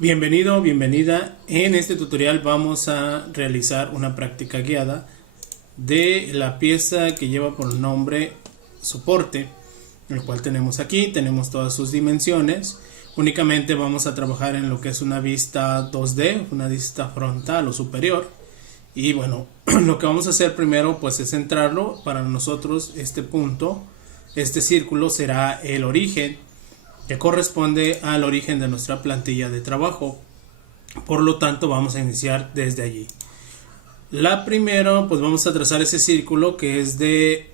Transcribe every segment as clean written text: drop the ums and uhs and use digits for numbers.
Bienvenido, bienvenida. En este tutorial vamos a realizar una práctica guiada de la pieza que lleva por nombre soporte, el cual tenemos aquí. Tenemos todas sus dimensiones. Únicamente vamos a trabajar en lo que es una vista 2D, una vista frontal o superior. Y bueno, lo que vamos a hacer primero pues es centrarlo. Para nosotros este punto, este círculo será el origen, que corresponde al origen de nuestra plantilla de trabajo. Por lo tanto vamos a iniciar desde allí. La primera, pues vamos a trazar ese círculo que es de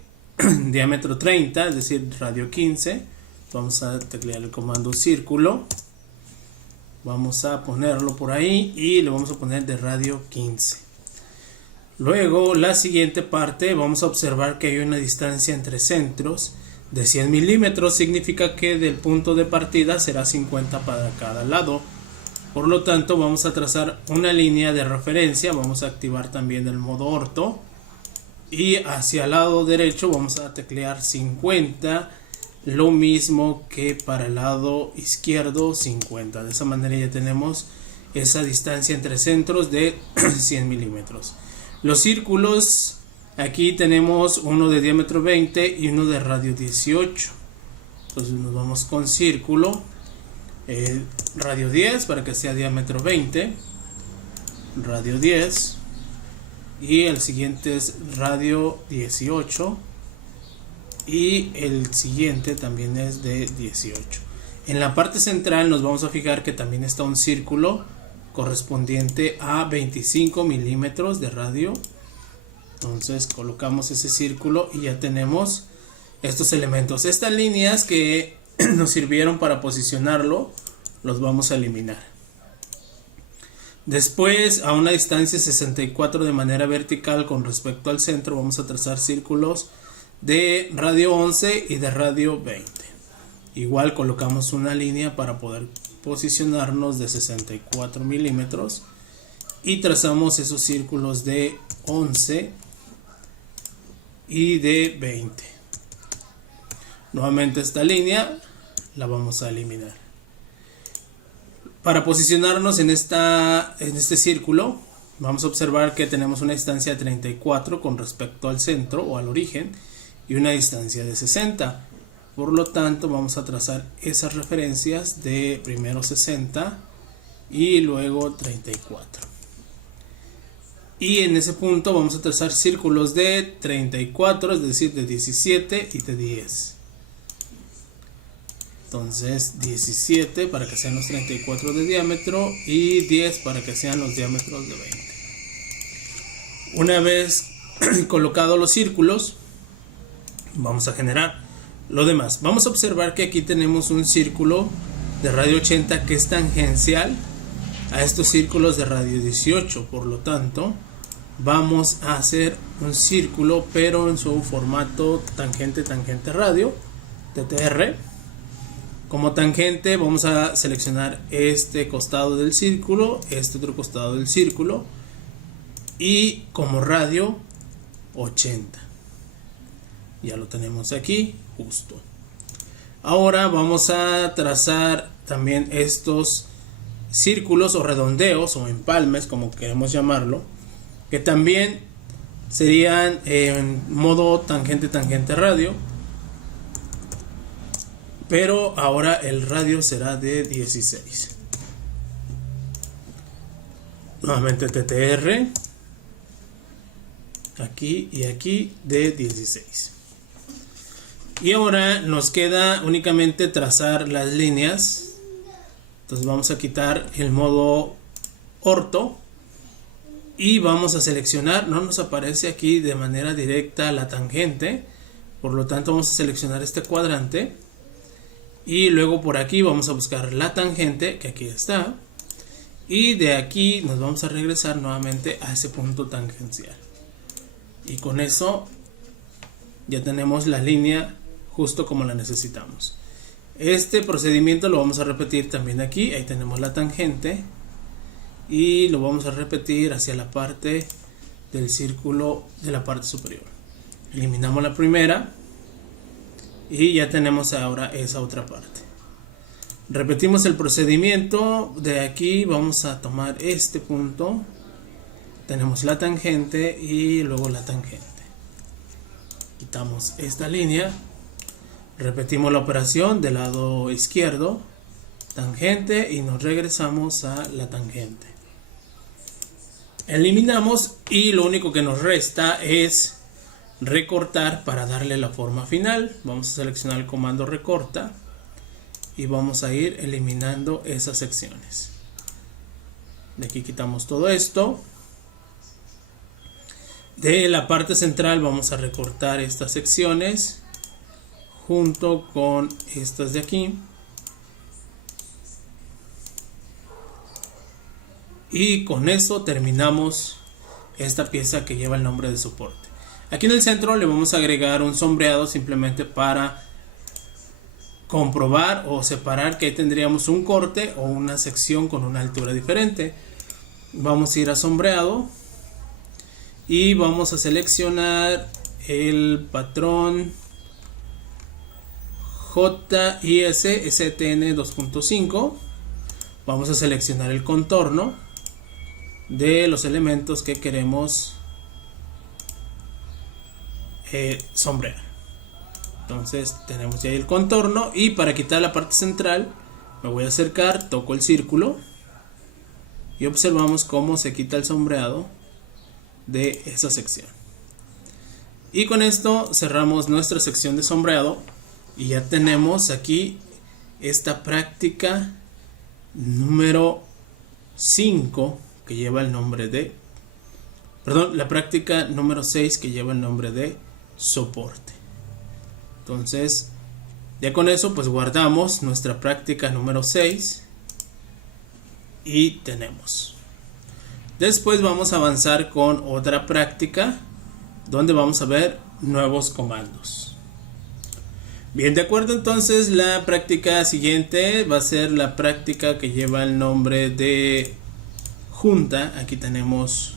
diámetro 30, es decir, radio 15. Vamos a teclear el comando círculo, vamos a ponerlo por ahí y le vamos a poner de radio 15. Luego la siguiente parte, vamos a observar que hay una distancia entre centros de 100 milímetros. Significa que del punto de partida será 50 para cada lado. Por lo tanto vamos a trazar una línea de referencia. Vamos a activar también el modo orto, y hacia el lado derecho vamos a teclear 50, lo mismo que para el lado izquierdo 50. De esa manera ya tenemos esa distancia entre centros de 100 milímetros. Los círculos, aquí tenemos uno de diámetro 20 y uno de radio 18. Entonces nos vamos con círculo, radio 10 para que sea diámetro 20, radio 10, y el siguiente es radio 18 y el siguiente también es de 18. En la parte central nos vamos a fijar que también está un círculo correspondiente a 25 milímetros de radio. Entonces colocamos ese círculo y ya tenemos estos elementos. Estas líneas que nos sirvieron para posicionarlo, los vamos a eliminar. Después, a una distancia 64 de manera vertical con respecto al centro, vamos a trazar círculos de radio 11 y de radio 20. Igual colocamos una línea para poder posicionarnos de 64 milímetros y trazamos esos círculos de 11 y de 20. Nuevamente esta línea la vamos a eliminar. Para posicionarnos en este círculo, vamos a observar que tenemos una distancia de 34 con respecto al centro o al origen y una distancia de 60. Por lo tanto vamos a trazar esas referencias de primero 60 y luego 34. Y en ese punto vamos a trazar círculos de 34, es decir, de 17 y de 10. Entonces 17 para que sean los 34 de diámetro y 10 para que sean los diámetros de 20. Una vez colocados los círculos, vamos a generar lo demás. Vamos a observar que aquí tenemos un círculo de radio 80 que es tangencial a estos círculos de radio 18. Por lo tanto vamos a hacer un círculo pero en su formato tangente radio, TTR. Como tangente vamos a seleccionar este costado del círculo, este otro costado del círculo, y como radio 80. Ya lo tenemos aquí justo. Ahora vamos a trazar también estos círculos o redondeos o empalmes, como queremos llamarlo, que también serían en modo tangente radio, pero ahora el radio será de 16. Nuevamente TTR, aquí y aquí de 16. Y ahora nos queda únicamente trazar las líneas. Entonces vamos a quitar el modo orto y vamos a seleccionar, no nos aparece aquí de manera directa la tangente, por lo tanto vamos a seleccionar este cuadrante y luego por aquí vamos a buscar la tangente, que aquí está, y de aquí nos vamos a regresar nuevamente a ese punto tangencial, y con eso ya tenemos la línea justo como la necesitamos. Este procedimiento lo vamos a repetir también aquí. Ahí tenemos la tangente y lo vamos a repetir hacia la parte del círculo de la parte superior. Eliminamos la primera y ya tenemos ahora esa otra parte. Repetimos el procedimiento. De aquí vamos a tomar este punto. Tenemos la tangente y luego la tangente. Quitamos esta línea. Repetimos la operación del lado izquierdo. Tangente y nos regresamos a la tangente. Eliminamos y lo único que nos resta es recortar para darle la forma final. Vamos a seleccionar el comando recorta y vamos a ir eliminando esas secciones. De aquí quitamos todo esto. De la parte central vamos a recortar estas secciones junto con estas de aquí. Y con eso terminamos esta pieza que lleva el nombre de soporte. Aquí en el centro le vamos a agregar un sombreado simplemente para comprobar o separar que ahí tendríamos un corte o una sección con una altura diferente. Vamos a ir a sombreado y vamos a seleccionar el patrón JIS STN 2.5. Vamos a seleccionar el contorno de los elementos que queremos sombrear. Entonces tenemos ya el contorno y para quitar la parte central me voy a acercar, toco el círculo y observamos cómo se quita el sombreado de esa sección. Y con esto cerramos nuestra sección de sombreado y ya tenemos aquí esta práctica número 5 que lleva el nombre de, la práctica número 6 que lleva el nombre de soporte. Entonces ya con eso pues guardamos nuestra práctica número 6 y tenemos. Después vamos a avanzar con otra práctica donde vamos a ver nuevos comandos. Bien, de acuerdo, entonces la práctica siguiente va a ser la práctica que lleva el nombre de junta. Aquí tenemos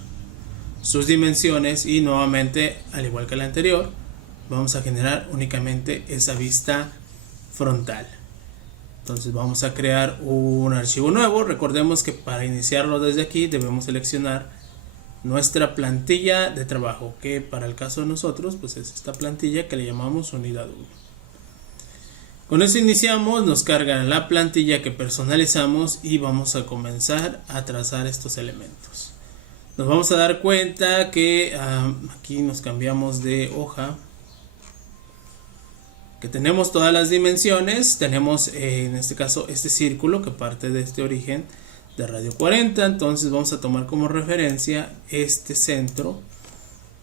sus dimensiones y nuevamente, al igual que la anterior, vamos a generar únicamente esa vista frontal. Entonces vamos a crear un archivo nuevo. Recordemos que para iniciarlo desde aquí debemos seleccionar nuestra plantilla de trabajo, que para el caso de nosotros pues es esta plantilla que le llamamos unidad 1. Con eso iniciamos, nos carga la plantilla que personalizamos y vamos a comenzar a trazar estos elementos. Nos vamos a dar cuenta que aquí nos cambiamos de hoja, que tenemos todas las dimensiones. Tenemos en este caso este círculo que parte de este origen de radio 40, entonces vamos a tomar como referencia este centro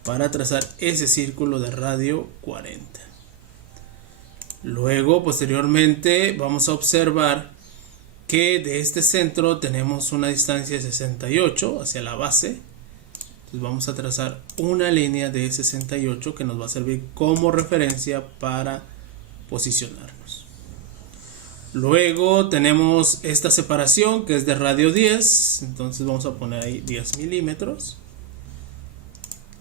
para trazar ese círculo de radio 40. Luego posteriormente vamos a observar que de este centro tenemos una distancia de 68 hacia la base. Entonces vamos a trazar una línea de 68 que nos va a servir como referencia para posicionarnos. Luego tenemos esta separación que es de radio 10, entonces vamos a poner ahí 10 milímetros.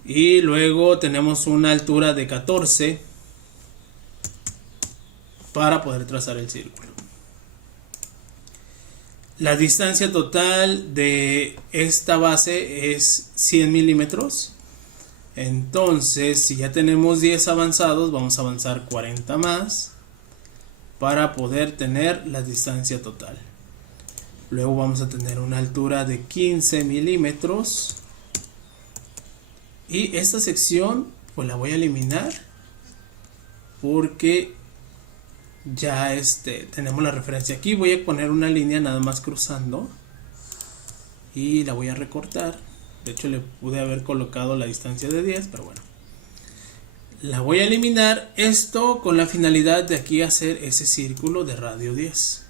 Y luego tenemos una altura de 14 para poder trazar el círculo. La distancia total de esta base es 100 milímetros. Entonces, si ya tenemos 10 avanzados, vamos a avanzar 40 más para poder tener la distancia total. Luego vamos a tener una altura de 15 milímetros. Y esta sección pues la voy a eliminar porque ya tenemos la referencia aquí. Voy a poner una línea nada más cruzando y la voy a recortar. De hecho le pude haber colocado la distancia de 10, pero bueno, la voy a eliminar. Esto con la finalidad de aquí hacer ese círculo de radio 10.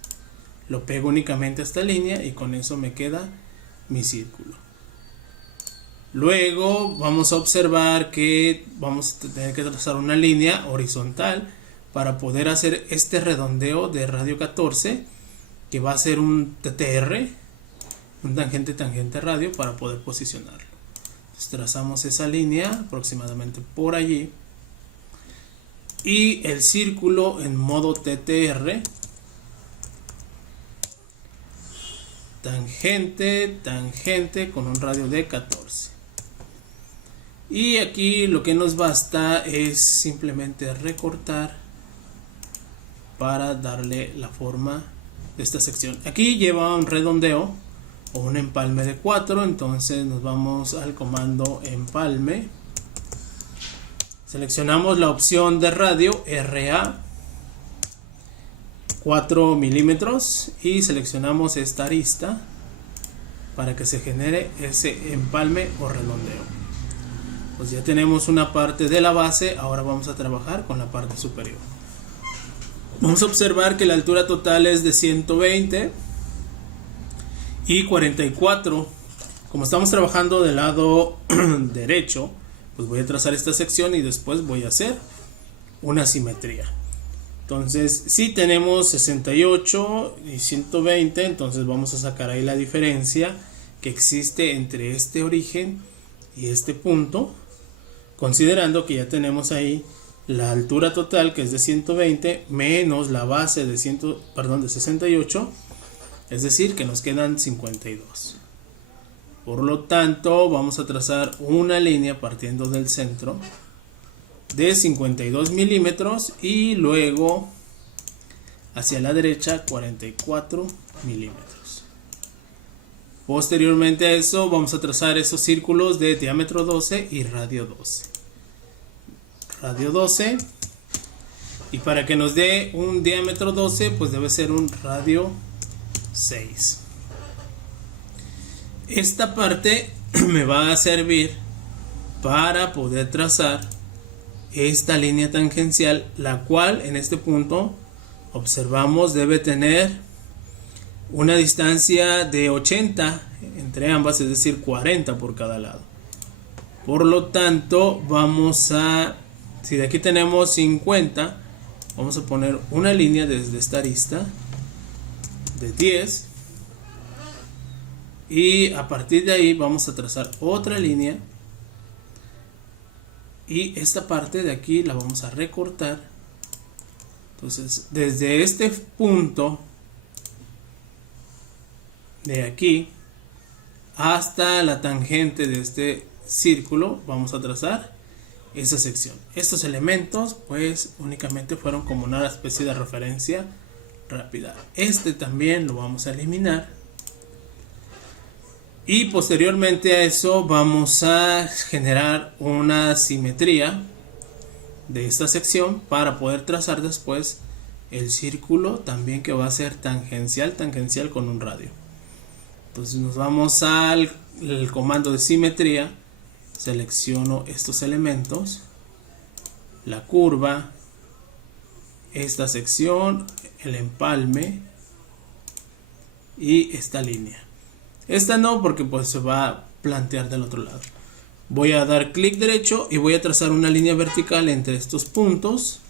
Lo pego únicamente a esta línea y con eso me queda mi círculo. Luego vamos a observar que vamos a tener que trazar una línea horizontal para poder hacer este redondeo de radio 14, que va a ser un TTR, un tangente radio, para poder posicionarlo. Entonces trazamos esa línea aproximadamente por allí y el círculo en modo TTR tangente, tangente con un radio de 14. Y aquí lo que nos basta es simplemente recortar para darle la forma de esta sección. Aquí lleva un redondeo o un empalme de 4, entonces nos vamos al comando empalme. Seleccionamos la opción de radio RA 4 milímetros y seleccionamos esta arista para que se genere ese empalme o redondeo. Pues ya tenemos una parte de la base, ahora vamos a trabajar con la parte superior. Vamos a observar que la altura total es de 120 y 44. Como estamos trabajando del lado derecho, pues voy a trazar esta sección y después voy a hacer una simetría. Entonces, si tenemos 68 y 120, entonces vamos a sacar ahí la diferencia que existe entre este origen y este punto, considerando que ya tenemos ahí la altura total, que es de 120 menos la base de 68, es decir, que nos quedan 52. Por lo tanto, vamos a trazar una línea partiendo del centro de 52 milímetros y luego hacia la derecha 44 milímetros. Posteriormente a eso vamos a trazar esos círculos de diámetro 12 y radio 12. Radio 12, y para que nos dé un diámetro 12 pues debe ser un radio 6. Esta parte me va a servir para poder trazar esta línea tangencial, la cual en este punto observamos debe tener una distancia de 80 entre ambas, es decir 40 por cada lado. Por lo tanto vamos a, si de aquí tenemos 50, vamos a poner una línea desde esta arista de 10 y a partir de ahí vamos a trazar otra línea y esta parte de aquí la vamos a recortar. Entonces desde este punto de aquí hasta la tangente de este círculo vamos a trazar esa sección. Estos elementos pues únicamente fueron como una especie de referencia rápida. Este también lo vamos a eliminar. Y posteriormente a eso vamos a generar una simetría de esta sección para poder trazar después el círculo también, que va a ser tangencial con un radio. Entonces nos vamos al comando de simetría, selecciono estos elementos, la curva, esta sección, el empalme y esta línea. Esta no, porque pues se va a plantear del otro lado. Voy a dar clic derecho y voy a trazar una línea vertical entre estos puntos.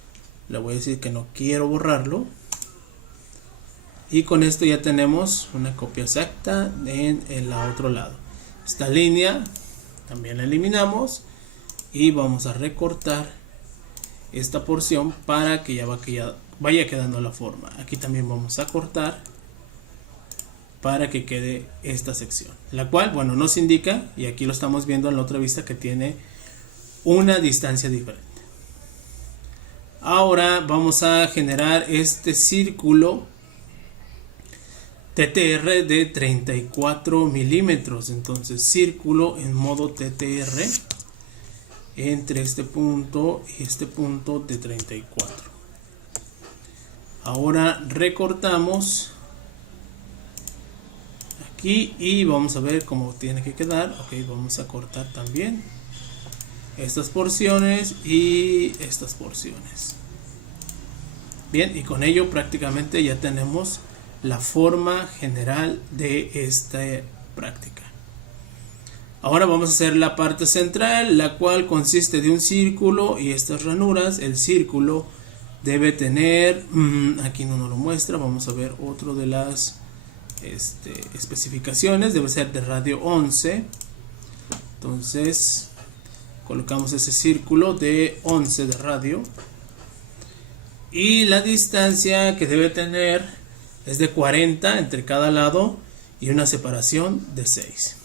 Le voy a decir que no quiero borrarlo. Y con esto ya tenemos una copia exacta en el otro lado. Esta línea también la eliminamos y vamos a recortar esta porción para que ya vaya quedando la forma. Aquí también vamos a cortar para que quede esta sección, la cual, bueno, nos indica, y aquí lo estamos viendo en la otra vista, que tiene una distancia diferente. Ahora vamos a generar este círculo TTR de 34 milímetros. Entonces círculo en modo TTR entre este punto y este punto de 34. Ahora recortamos aquí y vamos a ver cómo tiene que quedar. Ok, vamos a cortar también estas porciones y estas porciones. Bien, y con ello prácticamente ya tenemos la forma general de esta práctica. Ahora vamos a hacer la parte central, la cual consiste de un círculo y estas ranuras. El círculo debe tener, aquí no nos lo muestra, vamos a ver otro de las especificaciones, debe ser de radio 11. Entonces colocamos ese círculo de 11 de radio y la distancia que debe tener es de 40 entre cada lado y una separación de 6.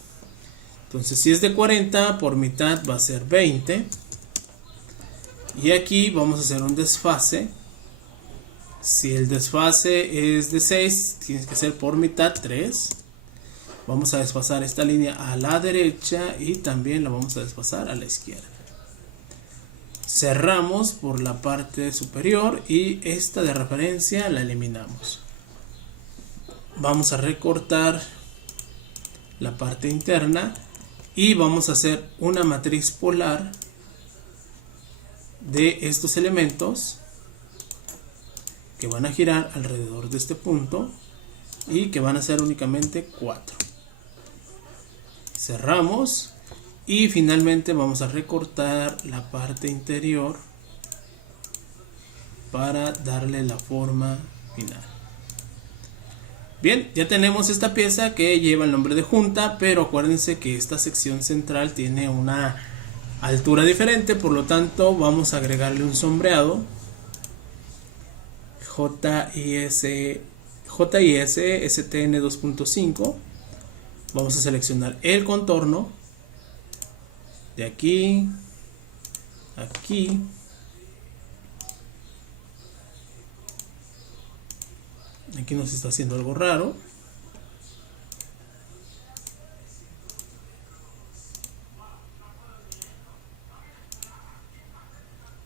Entonces si es de 40, por mitad va a ser 20. Y aquí vamos a hacer un desfase. Si el desfase es de 6, tienes que hacer por mitad 3. Vamos a desfasar esta línea a la derecha y también la vamos a desfasar a la izquierda. Cerramos por la parte superior y esta de referencia la eliminamos. Vamos a recortar la parte interna y vamos a hacer una matriz polar de estos elementos que van a girar alrededor de este punto y que van a ser únicamente 4. Cerramos y finalmente vamos a recortar la parte interior para darle la forma final. Bien, ya tenemos esta pieza que lleva el nombre de junta, pero acuérdense que esta sección central tiene una altura diferente, por lo tanto vamos a agregarle un sombreado JIS STN 2.5. Vamos a seleccionar el contorno de aquí, aquí, aquí nos está haciendo algo raro.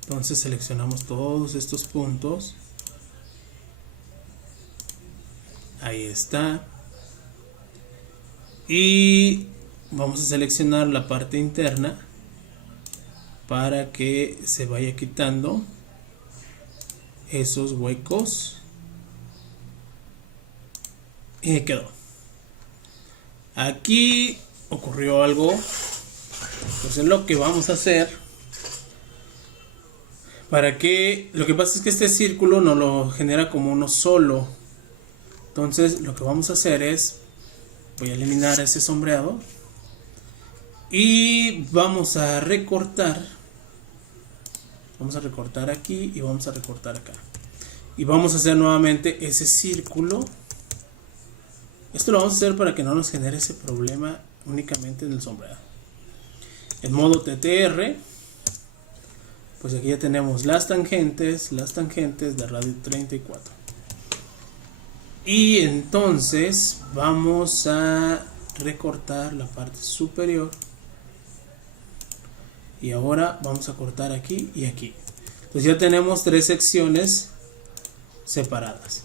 Entonces seleccionamos todos estos puntos. Ahí está. Y vamos a seleccionar la parte interna para que se vaya quitando esos huecos. Y quedó. Aquí ocurrió algo. Entonces lo que vamos a hacer, para que, lo que pasa es que este círculo no lo genera como uno solo. Entonces lo que vamos a hacer es, voy a eliminar ese sombreado y vamos a recortar. Vamos a recortar aquí y vamos a recortar acá. Y vamos a hacer nuevamente ese círculo. Esto lo vamos a hacer para que no nos genere ese problema únicamente en el sombreado. En modo TTR, pues aquí ya tenemos las tangentes de radio 34. Y entonces vamos a recortar la parte superior. Y ahora vamos a cortar aquí y aquí. Entonces ya tenemos 3 secciones separadas.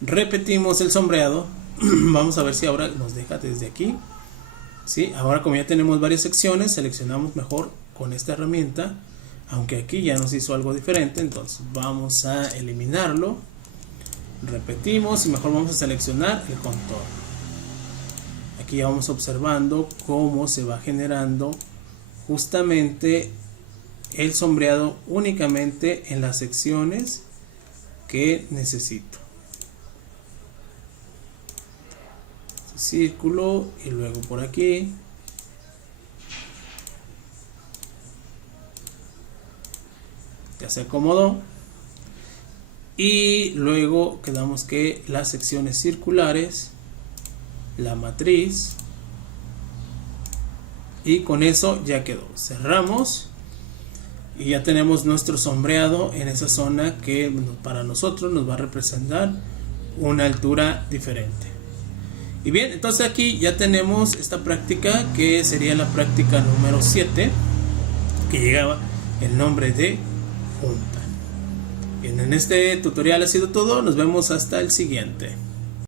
Repetimos el sombreado. Vamos a ver si ahora nos deja desde aquí. ¿Sí? Ahora como ya tenemos varias secciones, seleccionamos mejor con esta herramienta. Aunque aquí ya nos hizo algo diferente. Entonces vamos a eliminarlo. Repetimos y mejor vamos a seleccionar el contorno. Aquí ya vamos observando cómo se va generando justamente el sombreado únicamente en las secciones que necesito. Círculo y luego por aquí. Ya se acomodó. Y luego quedamos que las secciones circulares, la matriz, y con eso ya quedó. Cerramos y ya tenemos nuestro sombreado en esa zona que para nosotros nos va a representar una altura diferente. Y bien, entonces aquí ya tenemos esta práctica que sería la práctica número 7, que llegaba el nombre de junta. Bien, en este tutorial ha sido todo. Nos vemos hasta el siguiente.